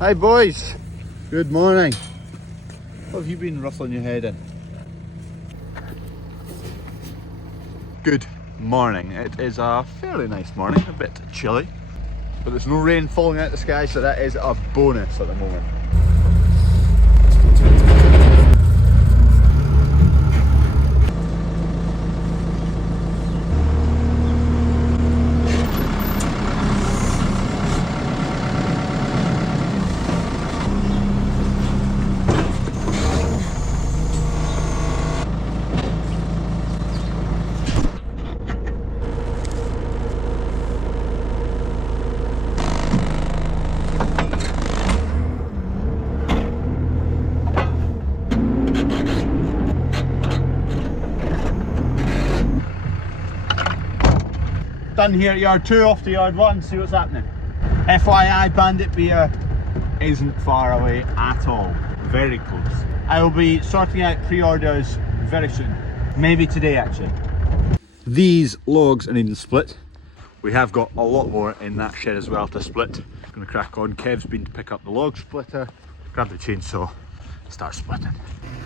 Hi boys, good morning. What have you been ruffling your head in? Good morning. It is a fairly nice morning, a bit chilly, but there's no rain falling out the sky, so that is a bonus at the moment. Done here at yard 2, off to yard 1, see what's happening. FYI, Bandit Beer isn't far away at all, very close. I will be sorting out pre-orders very soon, maybe today actually. These logs are needing split. We have got a lot more in that shed as well to split. I'm gonna crack on. Kev's been to pick up the log splitter, grab the chainsaw, start splitting.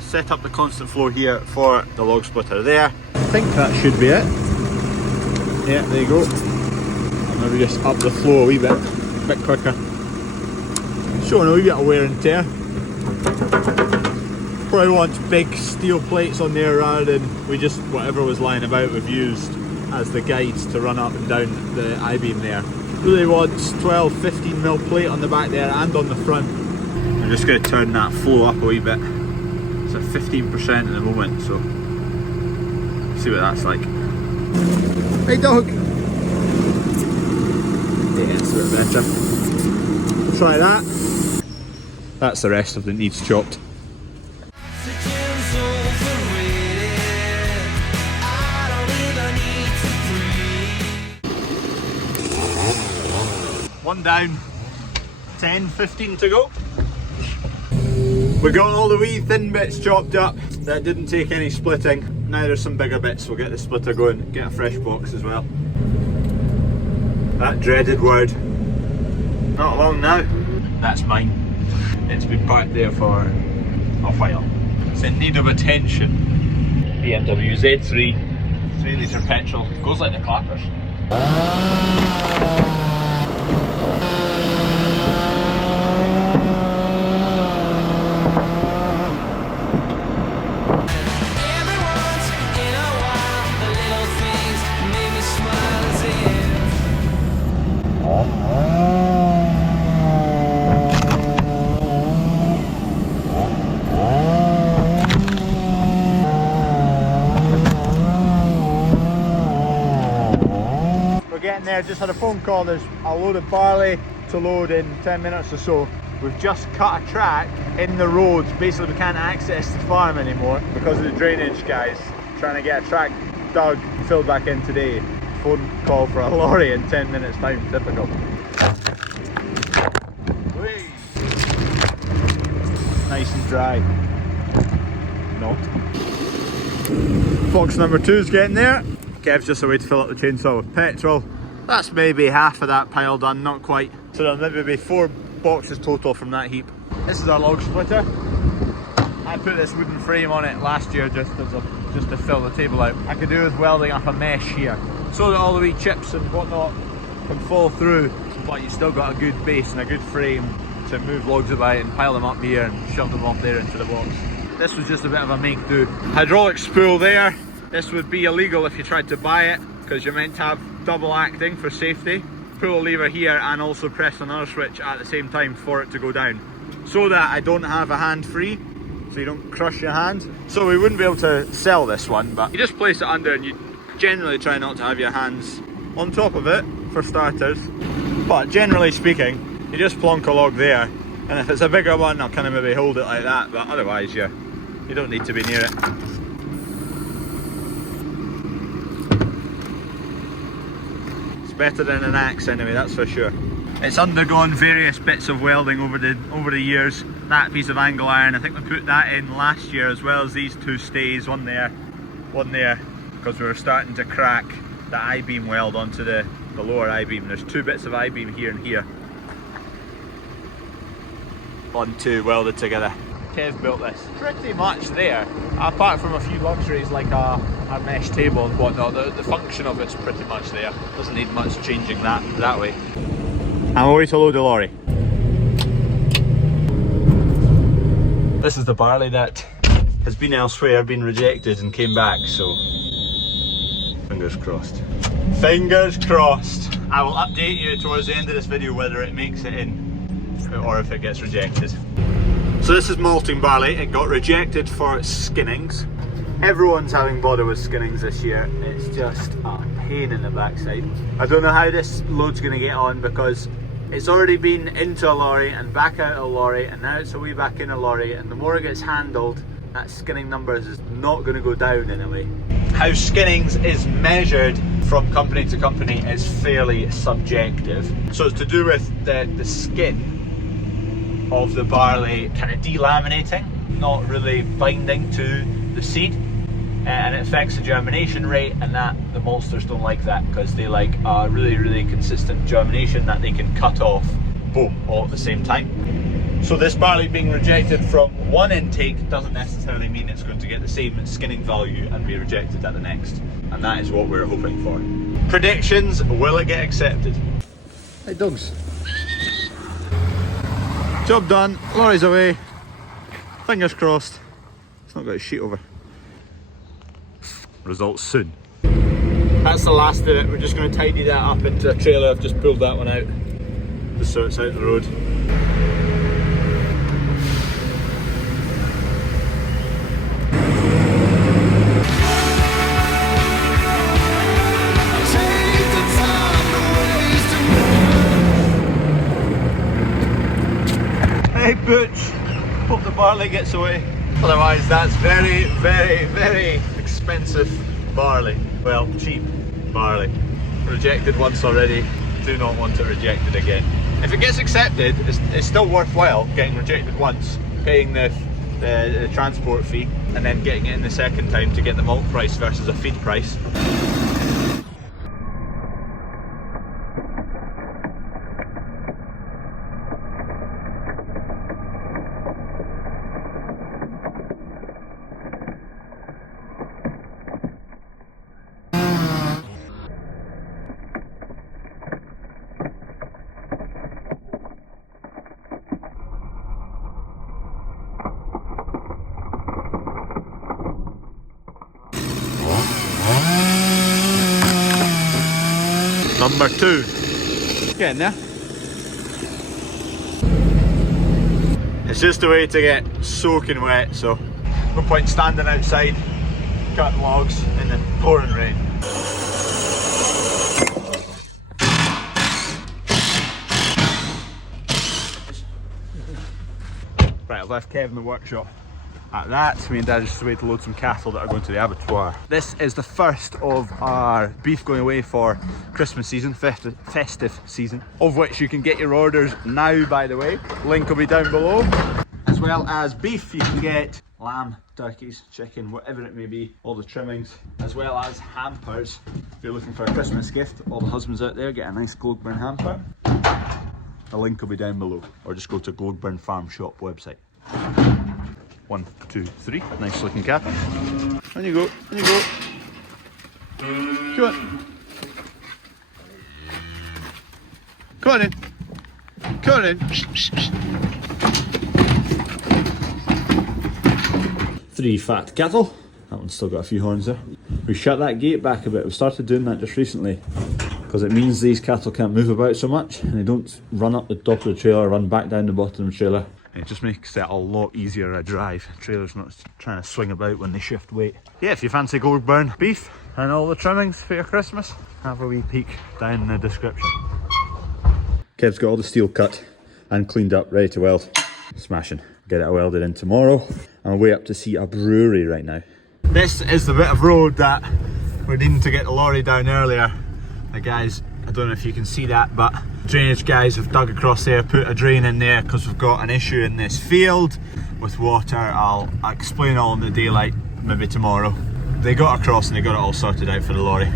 Set up the constant flow here for the log splitter there. I think that should be it. Yeah, there you go. I'll maybe just up the flow a wee bit quicker. Showing a wee bit of wear and tear. Probably want big steel plates on there rather than we just, whatever was lying about, we've used as the guides to run up and down the I-beam there. Really want 12-15mm plate on the back there and on the front. I'm just going to turn that flow up a wee bit. It's at 15% at the moment, so see what that's like. Hey dog! Yeah, it's a bit better. We'll try that. That's the rest of it needs chopped. One down, 10, 15 to go. We got all the wee thin bits chopped up. That didn't take any splitting. Now there's some bigger bits, we'll get the splitter going, get a fresh box as well. That dreaded word. Not long now. That's mine. It's been parked there for a while. It's in need of attention. BMW Z3, 3 litre petrol, goes like the clappers. There, just had a phone call. There's a load of barley to load in 10 minutes or so. We've just cut a track in the road. Basically we can't access the farm anymore because of the drainage guys. Trying to get a track dug, filled back in today. Phone call for a lorry in 10 minutes time, typical. Whee! Nice and dry. Not. Box number 2 is getting there. Kev's just away to fill up the chainsaw with petrol. That's maybe half of that pile done, not quite. So there'll maybe be 4 boxes total from that heap. This is our log splitter. I put this wooden frame on it last year just to fill the table out. I could do with welding up a mesh here so that all the wee chips and whatnot can fall through, but you still got a good base and a good frame to move logs about and pile them up here and shove them off there into the box. This was just a bit of a make do. Hydraulic spool there. This would be illegal if you tried to buy it, because you're meant to have double acting for safety. Pull a lever here and also press another switch at the same time for it to go down, so that I don't have a hand free, so you don't crush your hand. So we wouldn't be able to sell this one, but you just place it under and you generally try not to have your hands on top of it for starters. But generally speaking, you just plonk a log there, and if it's a bigger one I'll kind of maybe hold it like that, but otherwise you don't need to be near it. Better than an axe anyway, that's for sure. It's undergone various bits of welding over the years. That piece of angle iron, I think we put that in last year, as well as these 2 stays, one there, because we were starting to crack the I-beam weld onto the lower I-beam. There's 2 bits of I-beam here and here. onto welded together. Kev built this pretty much there, apart from a few luxuries like a mesh table and whatnot. The function of it's pretty much there. Doesn't need much changing that way. I'm away to load the lorry. This is the barley that has been elsewhere, been rejected and came back, so fingers crossed. Fingers crossed. I will update you towards the end of this video whether it makes it in or if it gets rejected. So this is malting barley. It got rejected for skinnings. Everyone's having bother with skinnings this year. It's just a pain in the backside. I don't know how this load's going to get on because it's already been into a lorry and back out of a lorry, and now it's a wee back in a lorry, and the more it gets handled, that skinning numbers is not going to go down in a way. How skinnings is measured from company to company is fairly subjective. So it's to do with the skin of the barley kind of delaminating, not really binding to the seed, and it affects the germination rate, and that the maltsters don't like that because they like a really consistent germination that they can cut off, boom, all at the same time. So this barley being rejected from one intake doesn't necessarily mean it's going to get the same skinning value and be rejected at the next, and that is what we're hoping for. Predictions, will it get accepted? Hey dogs. Job done, lorry's away, fingers crossed. It's not got a sheet over. Results soon. That's the last of it. We're just going to tidy that up into a trailer. I've just pulled that one out just so it's out the road. Hey Butch, hope the barley gets away. Otherwise that's very expensive barley. Well, cheap barley. Rejected once already, do not want it rejected again. If it gets accepted, it's still worthwhile getting rejected once, paying the transport fee, and then getting it in the second time to get the malt price versus a feed price. Number 2. Getting there. It's just a way to get soaking wet, so no point standing outside cutting logs in the pouring rain. Right, I've left Kev in the workshop. At that, me and Dad just away to load some cattle that are going to the abattoir. This is the first of our beef going away for Christmas season, festive season, of which you can get your orders now, by the way. Link will be down below. As well as beef, you can get lamb, turkeys, chicken, whatever it may be, all the trimmings, as well as hampers. If you're looking for a Christmas gift, all the husbands out there, get a nice Globeburn hamper. The link will be down below, or just go to Globeburn Farm Shop website. 1, 2, 3. Nice looking cap. On you go, on you go. Come on. Come on in. Come on in. 3 fat cattle. That one's still got a few horns there. We shut that gate back a bit. We started doing that just recently because it means these cattle can't move about so much and they don't run up the top of the trailer, run back down the bottom of the trailer. It just makes it a lot easier to drive. The trailer's not trying to swing about when they shift weight. Yeah, if you fancy Globeburn beef and all the trimmings for your Christmas, have a wee peek down in the description. Kev's got all the steel cut and cleaned up, ready to weld. Smashing. Get it welded in tomorrow. I'm away up to see a brewery right now. This is the bit of road that we're needing to get the lorry down earlier. The guys, I don't know if you can see that, but drainage guys have dug across there, put a drain in there because we've got an issue in this field with water. I'll explain all in the daylight, maybe tomorrow. They got across and they got it all sorted out for the lorry.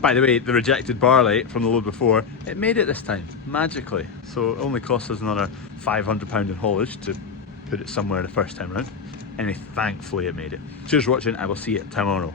By the way, the rejected barley from the load before, it made it this time, magically. So it only cost us another £500 in haulage to put it somewhere the first time round. Anyway, thankfully it made it. Cheers for watching, I will see you tomorrow.